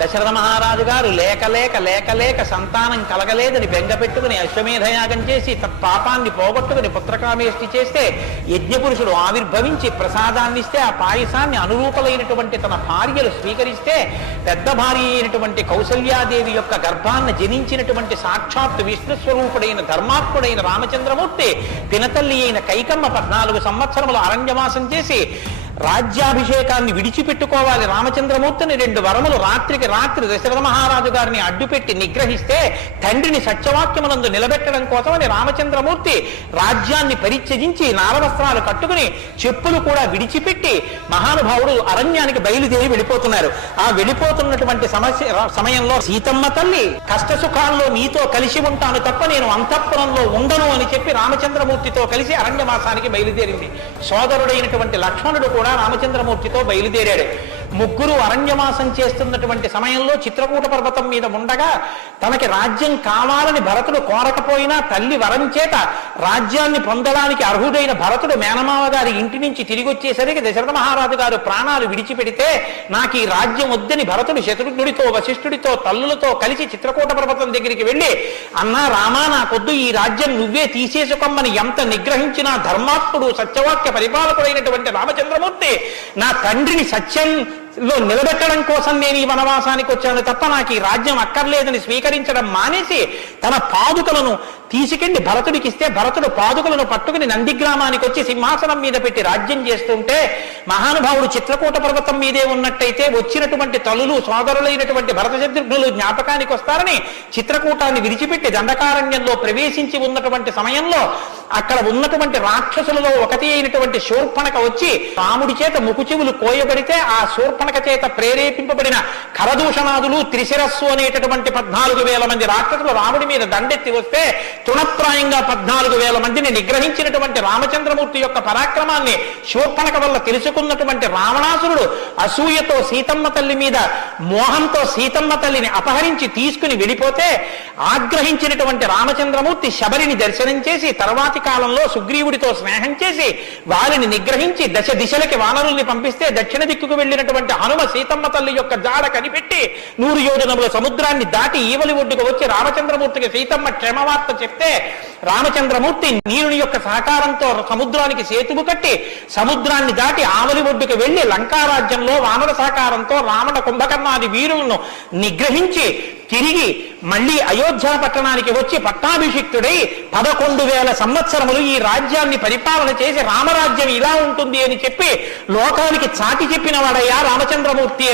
దశరథ మహారాజు గారు లేక లేక లేక లేక సంతానం కలగలేదని బెంగ పెట్టుకుని అశ్వమేధయాగం చేసి తత్పాపాన్ని పోగొట్టుకుని పుత్రకామేష్టి చేస్తే యజ్ఞపురుషుడు ఆవిర్భవించి ప్రసాదాన్ని ఇస్తే ఆ పాయసాన్ని అనురూపలైనటువంటి తన భార్యలు స్వీకరిస్తే పెద్ద భార్య అయినటువంటి కౌసల్యాదేవి యొక్క గర్భాన్ని జనించినటువంటి సాక్షాత్తు విష్ణుస్వరూపుడైన ధర్మాత్ముడైన రామచంద్రమూర్తి పినతల్లి అయిన కైకమ్మ 14 సంవత్సరములు అరణ్యవాసం చేసి రాజ్యాభిషేకాన్ని విడిచిపెట్టుకోవాలి రామచంద్రమూర్తిని 2 వరములు రాత్రికి రాత్రి దశరథ మహారాజు గారిని అడ్డుపెట్టి నిగ్రహిస్తే తండ్రిని సత్యవాక్యమునందు నిలబెట్టడం కోసమని రామచంద్రమూర్తి రాజ్యాన్ని పరిత్యజించి నారవస్త్రాలు కట్టుకుని చెప్పులు కూడా విడిచిపెట్టి మహానుభావుడు అరణ్యానికి బయలుదేరి వెళ్ళిపోతున్నారు. ఆ వెళ్ళిపోతున్నటువంటి సమయంలో సీతమ్మ తల్లి కష్టసుఖాల్లో నీతో కలిసి ఉంటాను తప్ప నేను అంతఃపురంలో ఉండను అని చెప్పి రామచంద్రమూర్తితో కలిసి అరణ్యవాసానికి బయలుదేరింది. సోదరుడైనటువంటి లక్ష్మణుడు కూడా రామచంద్రమూర్తితో బయలుదేరాడు. ముగ్గురు అరణ్యవాసం చేస్తున్నటువంటి సమయంలో చిత్రకూట పర్వతం మీద ఉండగా తనకి రాజ్యం కావాలని భరతుడు కోరకపోయినా తల్లి వరం చేత రాజ్యాన్ని పొందడానికి అర్హుడైన భరతుడు మేనమావ గారి ఇంటి నుంచి తిరిగి వచ్చేసరికి దశరథ మహారాజు గారు ప్రాణాలు విడిచిపెడితే నాకు ఈ రాజ్యం వద్దని భరతుడు శత్రుఘ్నుడితో వశిష్ఠుడితో తల్లులతో కలిసి చిత్రకూట పర్వతం దగ్గరికి వెళ్ళి అన్నా రామా నాకొద్దు ఈ రాజ్యం నువ్వే తీసేసుకోమని ఎంత నిగ్రహించినా ధర్మాత్ముడు సత్యవాక్య పరిపాలకుడైనటువంటి రామచంద్రమూర్తి నా తండ్రిని సత్యంలో నిలబెట్టడం కోసం నేను ఈ వనవాసానికి వచ్చాను తప్ప నాకు ఈ రాజ్యం అక్కర్లేదని స్వీకరించడం మానేసి తన పాదుకలను తీసుకెళ్లి భరతుడికి ఇస్తే భరతుడు పాదుకలను పట్టుకుని నందిగ్రామానికి వచ్చి సింహాసనం మీద పెట్టి రాజ్యం చేస్తుంటే మహానుభావుడు చిత్రకూట పర్వతం మీదే ఉన్నట్టయితే వచ్చినటువంటి తల్లులు సోదరులైనటువంటి భరత శత్రుఘ్నులు జ్ఞాపకానికి వస్తారని చిత్రకూటాన్ని విడిచిపెట్టి దండకారణ్యంలో ప్రవేశించి ఉన్నటువంటి సమయంలో అక్కడ ఉన్నటువంటి రాక్షసులలో ఒకటి అయినటువంటి శూర్పణక వచ్చి రాముడి చేత ముకుచెవులు కోయబడితే ఆ శూర్పణక చేత ప్రేరేపింపబడిన కరదూషణాదులు త్రిశిరస్సు అనేటటువంటి 14,000 మంది రాక్షసులు రాముడి మీద దండెత్తి వస్తే తృణప్రాయంగా 14,000 మందిని నిగ్రహించినటువంటి రామచంద్రమూర్తి యొక్క పరాక్రమాన్ని శూర్పణక వల్ల తెలుసుకున్నటువంటి రావణాసురుడు అసూయతో సీతమ్మ తల్లి మీద మోహంతో సీతమ్మ తల్లిని అపహరించి తీసుకుని వెళ్ళిపోతే ఆగ్రహించినటువంటి రామచంద్రమూర్తి శబరిని దర్శనం చేసి తర్వాతి కాలంలో సుగ్రీవుడితో స్నేహం చేసి వారిని నిగ్రహించి దశ దిశలకి వానరుల్ని పంపిస్తే దక్షిణ దిక్కుకు వెళ్ళినటువంటి హనుమ సీతమ్మ తల్లి యొక్క జాడ కనిపెట్టి 100 యోజనముల సముద్రాన్ని దాటి ఈవలి ఒడ్డుకు వచ్చి రామచంద్రమూర్తికి సీతమ్మ క్షేమవార్త చెప్తే రామచంద్రమూర్తి నీరుని యొక్క సహకారంతో సముద్రానికి సేతువు కట్టి సముద్రాన్ని దాటి ఆవలి ఒడ్డుకు వెళ్లి లంకారాజ్యంలో వానర సహకారంతో రావణ కుంభకర్ణాది వీరులను నిగ్రహించి తిరిగి మళ్లీ అయోధ్య పట్టణానికి వచ్చి పట్టాభిషిక్తుడై 11,000 సంవత్సరములు ఈ రాజ్యాన్ని పరిపాలన చేసి రామరాజ్యం ఇలా ఉంటుంది అని చెప్పి లోకానికి చాటి చెప్పిన వాడయ్యా రామచంద్రమూర్తి.